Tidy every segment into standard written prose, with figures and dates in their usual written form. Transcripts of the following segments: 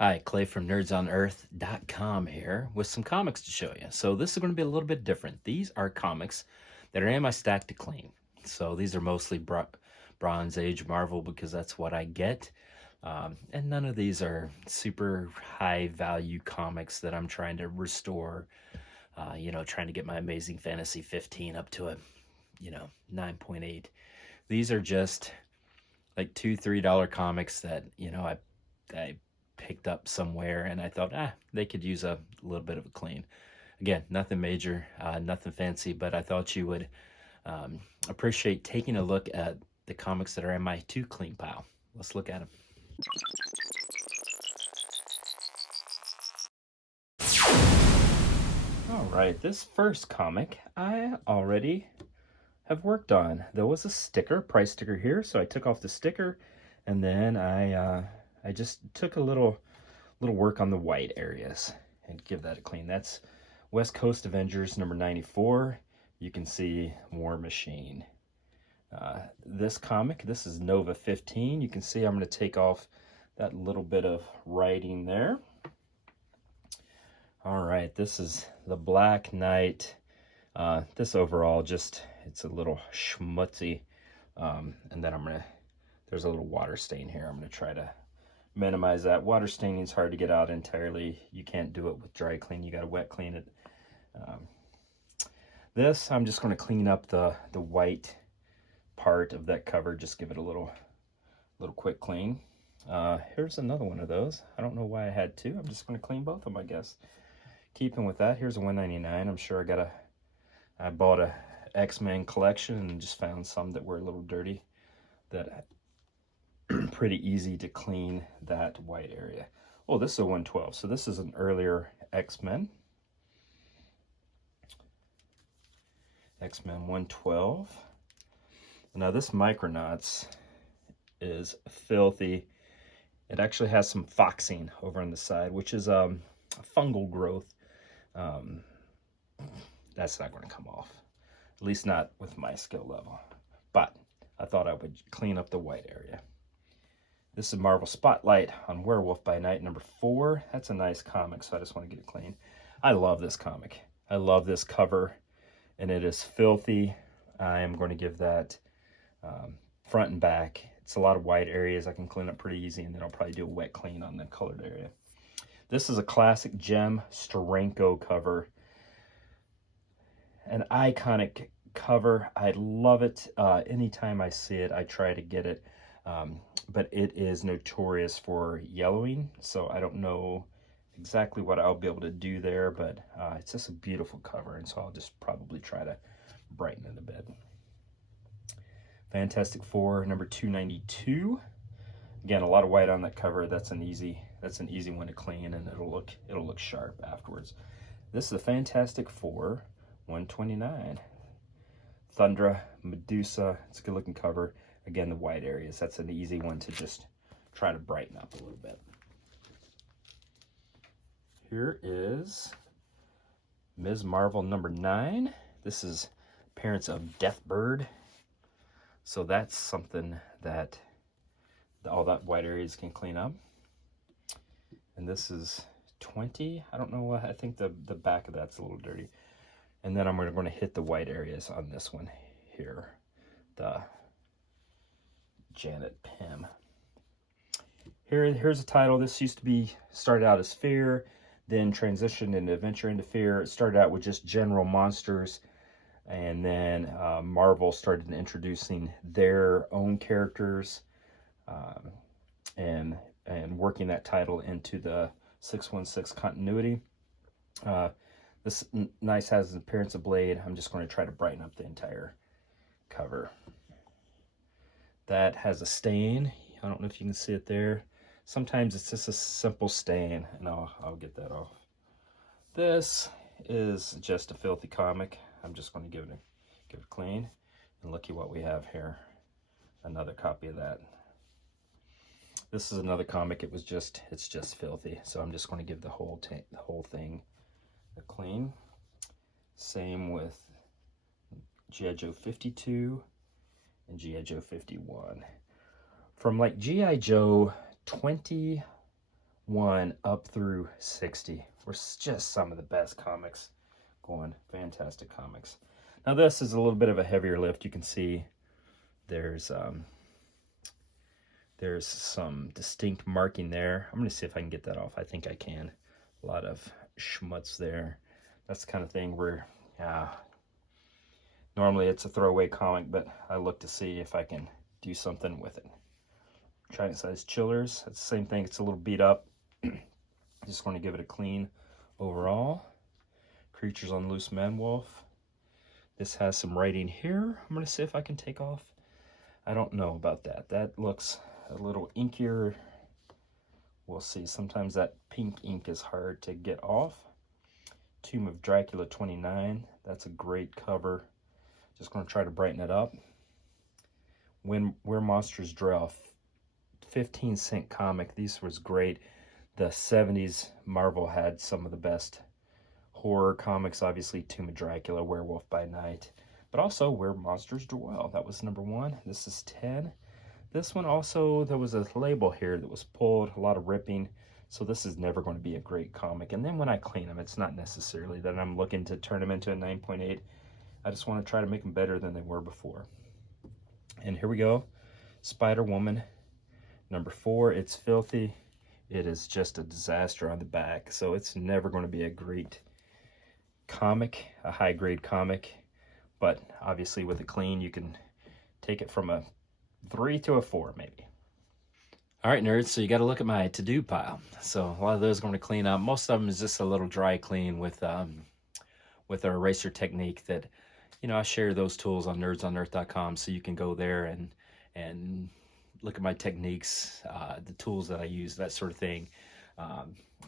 Hi, Clay from nerdsonearth.com here with some comics to show you. So this is going to be a little bit different. These are comics that are in my stack to clean. So these are mostly Bronze Age Marvel because that's what I get. And none of these are super high value comics that I'm trying to restore, trying to get my Amazing Fantasy 15 up to a, 9.8. These are just like $2-3 comics that, I picked up somewhere and I thought, they could use a little bit of a clean. Again, nothing major, nothing fancy, but I thought you would appreciate taking a look at the comics that are in my to clean pile. Let's look at them. All right, this first comic I already have worked on. There was a sticker, price sticker here, so I took off the sticker, and then I just took a little work on the white areas and give that a clean. That's West Coast Avengers number 94. You can see War Machine. This comic, this is Nova 15. You can see I'm going to take off that little bit of writing there. All right, this is the Black Knight. This overall just, it's a little schmutzy. And then there's a little water stain here. I'm going to try to minimize that. Water staining is hard to get out entirely. You can't do it with dry clean. You got to wet clean it. This, I'm just going to clean up the white part of that cover. Just give it a little quick clean. Here's another one of those. I don't know why I had two. I'm just going to clean both of them, I guess. Keeping with that, here's a $1.99. I'm sure I bought a X-Men collection and just found some that were a little dirty. That pretty easy to clean that white area. Oh, this is a 112. So this is an earlier X-Men. X-Men 112. Now this Micronauts is filthy. It actually has some foxing over on the side, which is a fungal growth. That's not going to come off, at least not with my skill level. But I thought I would clean up the white area. This is Marvel Spotlight on Werewolf by Night number 4. That's a nice comic, so I just want to get it clean. I love this comic. I love this cover, and it is filthy. I am going to give that front and back. It's a lot of white areas I can clean up pretty easy, and then I'll probably do a wet clean on the colored area. This is a classic Gem Steranko cover. An iconic cover. I love it. Anytime I see it, I try to get it. But it is notorious for yellowing, so I don't know exactly what I'll be able to do there, but it's just a beautiful cover, and so I'll just probably try to brighten it a bit. Fantastic Four number 292. Again, a lot of white on that cover. That's an easy one to clean, and it'll look sharp afterwards. This is the Fantastic Four 129. Thundra, Medusa. It's a good looking cover. Again, the white areas. That's an easy one to just try to brighten up a little bit. Here is Ms. Marvel number 9. This is Parents of Deathbird. So that's something that all that white areas can clean up. And this is 20. I don't know what, I think the back of that's a little dirty. And then I'm going to hit the white areas on this one here. The Janet Pym. Here's a title. This used to be, started out as Fear, then transitioned into Adventure into Fear. It started out with just general monsters, and then Marvel started introducing their own characters and working that title into the 616 continuity. This nice has an appearance of Blade. I'm just going to try to brighten up the entire cover. That has a stain. I don't know if you can see it there. Sometimes it's just a simple stain, and I'll get that off. This is just a filthy comic. I'm just going to give it a clean, and looky what we have here. Another copy of that. This is another comic. It's just filthy. So I'm just going to give the whole thing a clean. Same with G.I. Joe 52 and G.I. Joe 51. From like G.I. Joe 21 1 up through 60 were just some of the best comics going. Fantastic comics. Now this is a little bit of a heavier lift. You can see there's some distinct marking there. I'm going to see if I can get that off. I think I can. A lot of schmutz there. That's the kind of thing where, normally it's a throwaway comic, but I look to see if I can do something with it. Giant size chillers. It's the same thing. It's a little beat up. Just want to give it a clean overall. Creatures on Loose Werewolf. This has some writing here. I'm going to see if I can take off. I don't know about that. That looks a little inkier. We'll see. Sometimes that pink ink is hard to get off. Tomb of Dracula 29. That's a great cover. Just going to try to brighten it up. Where Monsters Dwell. 15-cent comic. These was great. The 70s Marvel had some of the best horror comics. Obviously, Tomb of Dracula, Werewolf by Night. But also Where Monsters Dwell. That was number 1. This is 10. This one also, there was a label here that was pulled, a lot of ripping. So this is never going to be a great comic. And then when I clean them, it's not necessarily that I'm looking to turn them into a 9.8. I just want to try to make them better than they were before. And here we go. Spider-Woman, number 4. It's filthy. It is just a disaster on the back. So it's never going to be a great comic, a high-grade comic. But obviously with a clean, you can take it from a 3 to a 4 maybe. All right, nerds, so you got to look at my to-do pile. So a lot of those are going to clean up. Most of them is just a little dry clean with an eraser technique that, I share those tools on nerdsonearth.com, so you can go there and look at my techniques, the tools that I use, that sort of thing. I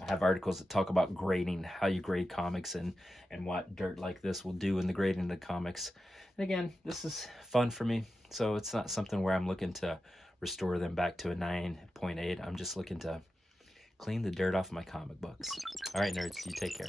have articles that talk about grading, how you grade comics, and what dirt like this will do in the grading of the comics. And again, this is fun for me, so it's not something where I'm looking to restore them back to a 9.8. I'm just looking to clean the dirt off my comic books. All right, nerds, you take care.